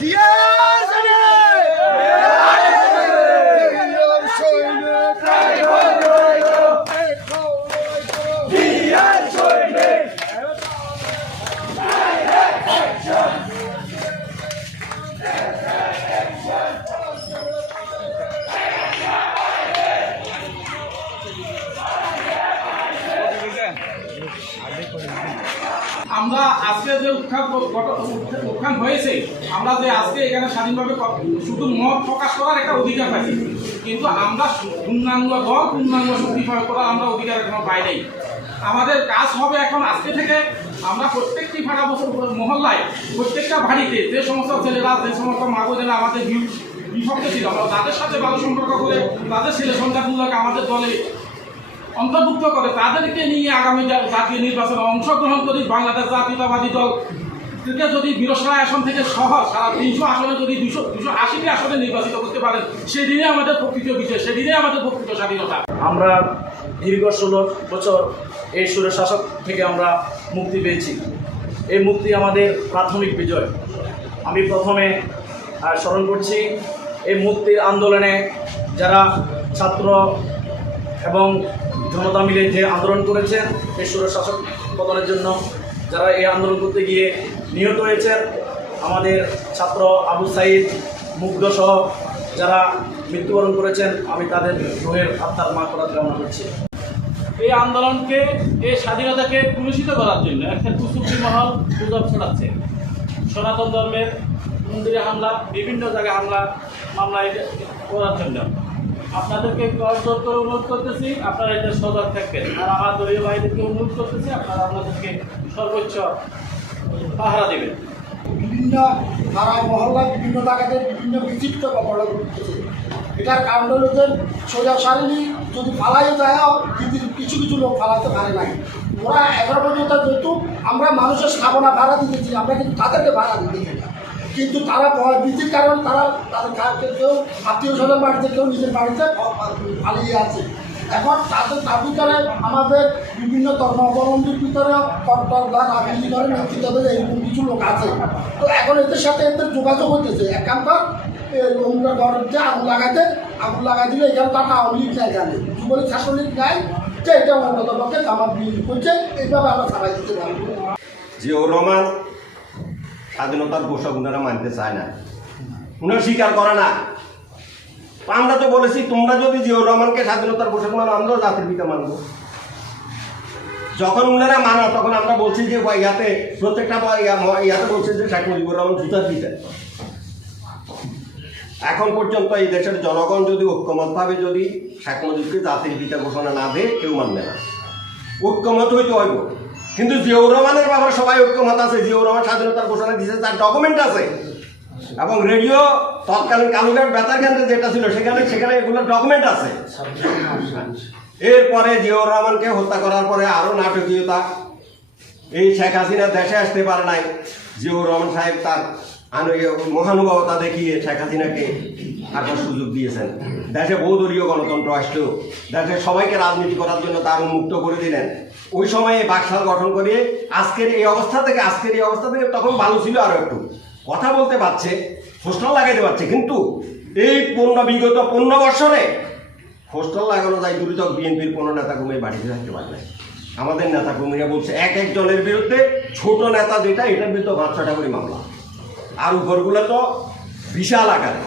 Yeah! উত্থান উত্থান হয়েছে, আমরা যে আজকে এখানে স্বাধীনভাবে শুধু মত প্রকাশ করার একটা অধিকার পাইছি। কিন্তু আমরা পূর্ণাঙ্গ দল, পূর্ণাঙ্গ শক্তি প্রয়োগ করার আমরা অধিকার এখনও পাই নাই। আমাদের কাজ হবে এখন আজকে থেকে আমরা প্রত্যেকটি ভাড়া বছর মহল্লায়, প্রত্যেকটা বাড়িতে যে সমস্ত ছেলেরা, যে সমস্ত মা আমাদের বি- বিপক্ষে ছিল, আমরা তাদের সাথে ভালো সম্পর্ক করে, তাদের ছেলে সন্তানগুলোকে আমাদের দলে অন্তর্ভুক্ত করে তাদেরকে নিয়ে আগামী জাতীয় নির্বাচনে অংশগ্রহণ করি। বাংলাদেশ জাতীয়তাবাদী দল। থেকে যদি বিরসরাই আসন থেকে সহ সারা তিনশো আসনে যদি দুশো দুশো আশিটি আসনে নির্বাচিত করতে পারেন, সেদিনে আমাদের প্রকৃত বিজয়, সেদিনে আমাদের প্রকৃত স্বাধীনতা। আমরা দীর্ঘ ষোলো বছর এই সুরের শাসক থেকে আমরা মুক্তি পেয়েছি। এই মুক্তি আমাদের প্রাথমিক বিজয়। আমি প্রথমে স্মরণ করছি, এই মুক্তির আন্দোলনে যারা ছাত্র এবং জনতা মিলে যে আন্দোলন করেছেন এই শাসক পতনের জন্য যারা এই আন্দোলন করতে গিয়ে নিহত হয়েছেন আমাদের ছাত্র আবু সাইদ, মুগ্ধ সহ যারা মৃত্যুবরণ করেছেন, আমি তাদের রোহের আত্মার মা করার কামনা করছি। এই আন্দোলনকে, এই স্বাধীনতাকে কুলুষিত করার জন্য একটা কুসুকি মহল গুজব ছড়াচ্ছে। সনাতন ধর্মের মন্দিরে হামলা, বিভিন্ন জায়গায় হামলা মামলা এটা করার জন্য। আপনাদেরকে করজোর করে অনুরোধ করতেছি, আপনারা এটা সজাগ থাকবেন। আর আমার দলীয় ভাইদেরকে অনুরোধ করতেছি, আপনারা আপনাদেরকে সর্বোচ্চ পাহারা দেবেন। বিভিন্ন পাড়া মহল্লা বিভিন্ন জায়গাতে বিভিন্ন বিচিত্র ঘটতেছে এটার কারণ হলো যে সোজা সারিনি, যদি ফালাই যায় কিন্তু কিছু কিছু লোক ফালাতে পারে নাই। ওরা এগারো পর্যন্ত যেহেতু আমরা মানুষের স্থাপনা ভাড়া দিতেছি, আমরা কিন্তু তাদেরকে ভাড়া দিতেছি না। কিন্তু তারা ভীতির কারণ তারা তাদের কেউ, আত্মীয় স্বজন বাড়িতে কেউ নিজের বাড়িতে পালিয়ে আছে এখন তাদের দাবি করে আমাদের বিভিন্ন ধর্মাবলম্বীর ভিতরে কট্টর বা রাজনীতি করে নেতৃত্ব দেবে এরকম কিছু লোক আছে। তো এখন এদের সাথে এদের যোগাযোগ হইতেছে। একান্ত অমুকের ঘরের যে আগুন লাগাতে আগুন লাগাই দিলে এখানে তার আওয়ামী লীগ নাই জানে। যুবলীগ ছাত্রলীগ নাই যে এটা অন্তত পক্ষে আমার বিল করছে, এইভাবে আমরা চালাই দিতে পারব জিয়াউর রহমান স্বাধীনতার ঘোষক উনারা মানতে চায় না। উনারা স্বীকার করে না। আমরা তো বলেছি, তোমরা যদি জিয়াউর রহমানকে স্বাধীনতার ঘোষক মানো আমরাও জাতির পিতা মানবো। যখন উনারা মানো, তখন আমরা বলছি যে ইয়াতে প্রত্যেকটা ইয়াতে বলছে যে, শেখ মুজিবুর রহমান জুতার পিতা। এখন পর্যন্ত এই দেশের জনগণ যদি ঐক্যমতভাবে যদি শেখ মুজিবকে জাতির পিতা ঘোষণা না দেয়, কেউ মানবে না। ঐক্যমত হইতে হইব। কিন্তু জিয়াউর রহমানের ব্যাপারে সবাই ঐক্যমত আছে, জিয়াউর রহমান স্বাধীনতার ঘোষণা দিয়েছে, তার ডকুমেন্ট আছে। এবং রেডিও তৎকালীন কালুঘাট বেতার কেন্দ্রে যেটা ছিল, সেখানে সেখানে এগুলোর ডকুমেন্ট আছে। এরপরে জিয়াউর রহমানকে হত্যা করার পরে আরও নাটকীয়তা। এই শেখ হাসিনা দেশে আসতে পারে নাই। জিয়াউর রহমান সাহেব তার মহানুভবতা দেখিয়ে শেখ হাসিনাকে আসার সুযোগ দিয়েছেন। দেশে বহুদলীয় গণতন্ত্র আসলো। দেশে সবাইকে রাজনীতি করার জন্য তার উন্মুক্ত করে দিলেন। ওই সময়ে বাকশাল গঠন করে আজকের এই অবস্থা থেকে, আজকের এই অবস্থা থেকে তখন ভালো ছিল আরও একটু। কথা বলতে পারছে হোস্টেল লাগাইতে পারছে, কিন্তু এই পনেরো বিগত পনেরো বৎসরে হোস্টেল লাগানো যায় দ্রুত বিএনপির কোনো নেতা কর্মী বাড়িতে থাকতে পারে নাই। আমাদের নেতা কর্মীরা বলছে, এক একজনের বিরুদ্ধে ছোট নেতা যেটা, এটার বিরুদ্ধে পাঁচ ছটা করে মামলা। আর উপরগুলো তো বিশাল আকারে।